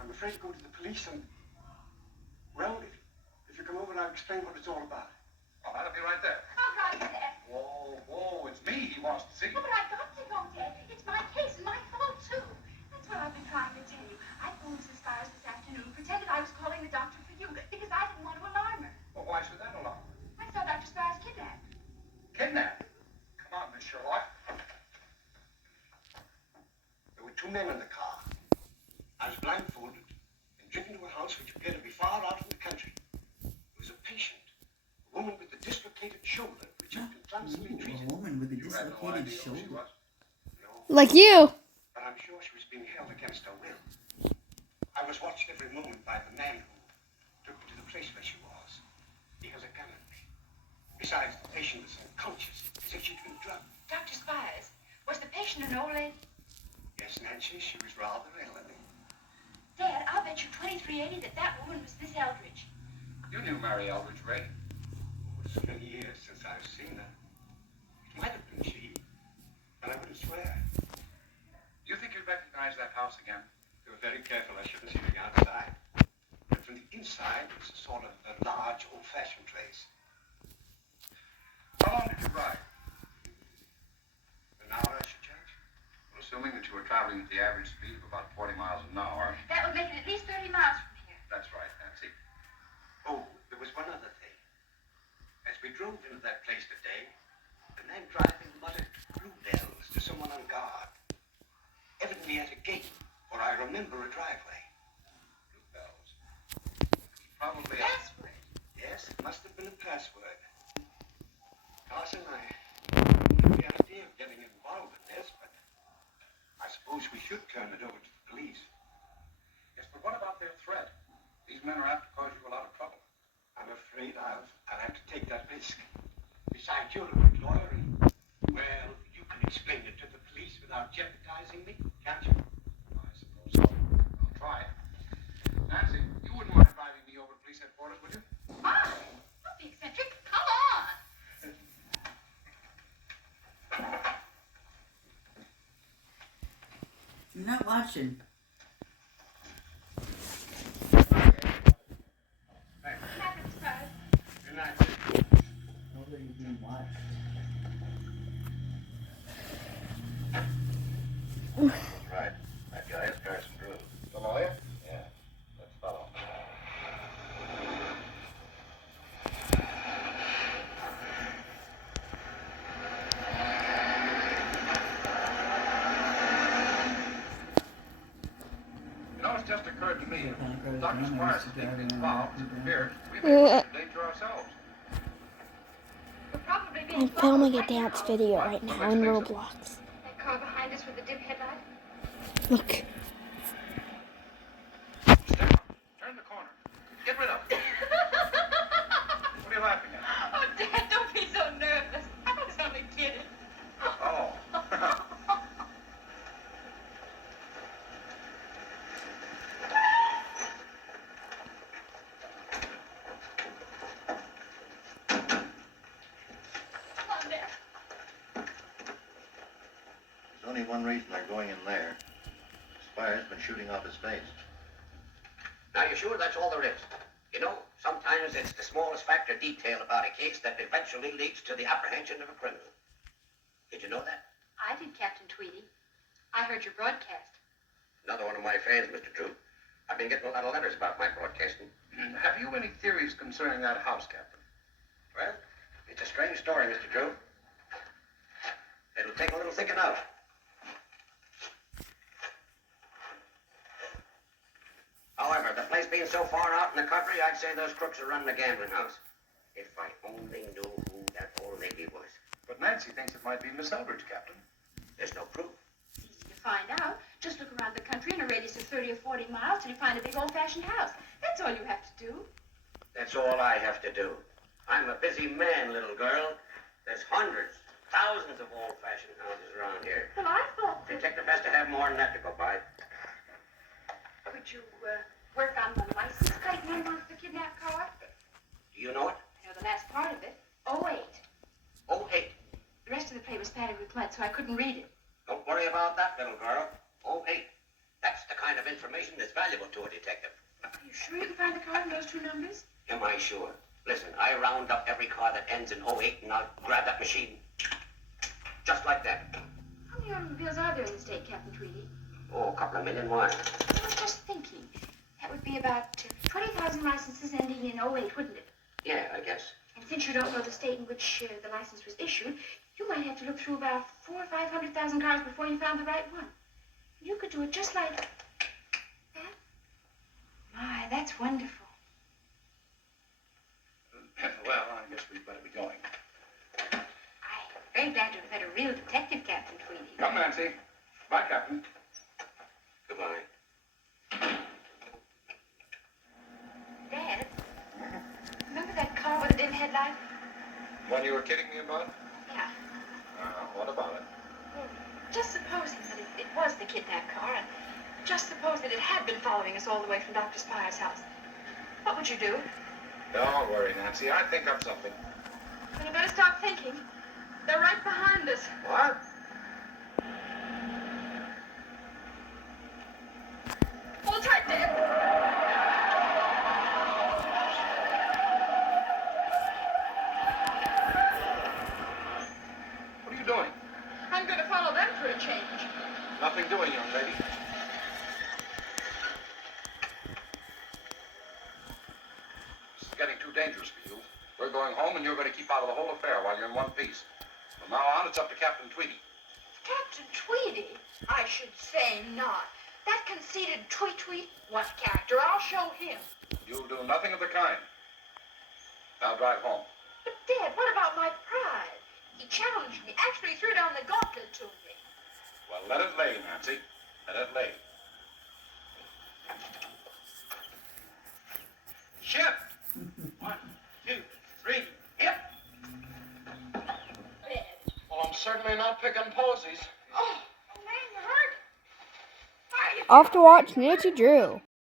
I'm afraid to go to the police and, well, if you come over, I'll explain what it's all about. Oh, I'll be right there. All right, Dad. Whoa, it's me he wants to see. Oh, but I got to go, Dad. It's my case and my fault, too. That's what I've been trying to tell you. I phoned Mrs. Spires this afternoon, pretended I was calling the doctor for you, because I didn't want to alarm her. Well, why should that alarm? I saw Dr. Spires kidnapped. Kidnapped? Come on, Miss Sherlock. There were two men in the car. I was blindfolded and driven to a house which appeared to be far out in the country. There was a patient, a woman with a dislocated shoulder, which had been clumsily treated. A woman with a You had no dislocated idea who she shoulder. was? No, Like you. but I'm sure she was being held against her will. I was watched every moment by the man who took me to the place where she was. He has a gun at me. Besides, the patient was unconscious, as if she'd been drugged. Dr. Spires, was the patient an old lady? Yes, Nancy, she was rather elderly. Dad, I'll bet you 2380 that woman was Miss Eldridge. You knew Mary Eldridge, Ray. It's been years since I've seen her. It might have been she, but I wouldn't swear. Do you think you'd recognize that house again? They were very careful I shouldn't see the outside. But from the inside, it was a sort of a large, old-fashioned place. How long did you ride? An hour, I should judge. Well, assuming that you were traveling at the average speed of about 40 miles an hour. That would make it at least 30 miles from here. That's right, Nancy. Oh, there was one other thing. As we drove into that place today, the man driving muttered bluebells to someone on guard. Evidently at a gate, or I remember a driveway. Bluebells. Probably. Password. Yes, it must have been a password. Carson, I have the idea of getting involved in this, but I suppose we should turn it over to the police. Yes, but what about their threat? These men are apt to cause you a lot of trouble. I'm afraid I'll have to take that risk. Besides, you're a good lawyer, and, well, you can explain it to the police without jeopardizing me, can't you? I suppose so. I'll try. Nancy, you wouldn't mind driving me over to police headquarters, would you? Fine. Don't be eccentric. Come on. You're not watching. Good night, Mr. Spires. Good night. Nobody being watched. Right. That guy is Carson Drew. The lawyer? Yeah. Let's follow. You know, it's just occurred to me. Yeah, kind of goes Dr. down Squires there, has been it's involved, driving interfered. We Yeah. may be in danger ourselves. We're probably being I'm followed filming a right dance now. video right now in Roblox. That car behind us with the dim headlight? Look. Step up. Turn the corner. Get rid of it. What are you laughing at? Oh, Dad, don't be so nervous. I was only kidding. Oh. Come on, Dad. There's only one reason they're going in there. Spire's been shooting off his face. Now, you sure that's all there is? You know, sometimes it's the smallest factor detail about a case that eventually leads to the apprehension of a criminal. Did you know that? I did, Captain Tweedy. I heard your broadcast. Another one of my fans, Mr. Drew. I've been getting a lot of letters about my broadcasting. Have you any theories concerning that house, Captain? Well, it's a strange story, Mr. Drew. It'll take a little thinking out. However, the place being so far out in the country, I'd say those crooks are running a gambling house. If I only knew who that old lady was. But Nancy thinks it might be Miss Eldridge, Captain. There's no proof. It's easy to find out. Just look around the country in a radius of 30 or 40 miles till you find a big old-fashioned house. That's all you have to do. That's all I have to do. I'm a busy man, little girl. There's hundreds, thousands of old-fashioned houses around here. Well, I thought that... Detective has to have more than that to go by. Could you work on the license plate number of the kidnapped car? Do you know it? I know the last part of it. 08. 08. The rest of the plate was spattered with mud, so I couldn't read it. Don't worry about that, little girl. 08. That's the kind kind of information that's valuable to a detective. Are you sure you can find the car in those two numbers? Am I sure? Listen, I round up every car that ends in 08 and I'll grab that machine. Just like that. How many automobiles are there in the state, Captain Tweedy? Oh, a couple of million. Why? I was just thinking. That would be about 20,000 licenses ending in 08, wouldn't it? Yeah, I guess. And since you don't know the state in which the license was issued, you might have to look through about 400,000 or 500,000 cars before you found the right one. You could do it just like that. My, that's wonderful. Well, I guess we'd better be going. I'm very glad to have had a real detective, Captain Tweedy. Come, Nancy. Bye, Captain. Goodbye. Dad, remember that car with a dim headlight? One you were kidding me about? Yeah. What about it? Well, just supposing that it was the kidnapped car, and just suppose that it had been following us all the way from Dr. Spire's house. What would you do? Don't worry, Nancy. I think of something. Then you better stop thinking. They're right behind us. What? Hold tight, Dad. What are you doing? I'm going to follow them for a change. Nothing doing, young lady. This is getting too dangerous for you. We're going home, and you're going to keep out of the whole affair while you're in one piece. From now on, it's up to Captain Tweedy. Captain Tweedy? I should say not. That conceited Tweet, what character? I'll show him. You'll do nothing of the kind. Now drive home. But, Dad, what about my pride? He challenged me, actually threw down the gauntlet to me. Well, let it lay, Nancy. Let it lay. Shift! 1, 2, 3, hip! Dad. Well, I'm certainly not picking posies. Oh, man, you hurt? Are you? Off to watch Nancy Drew.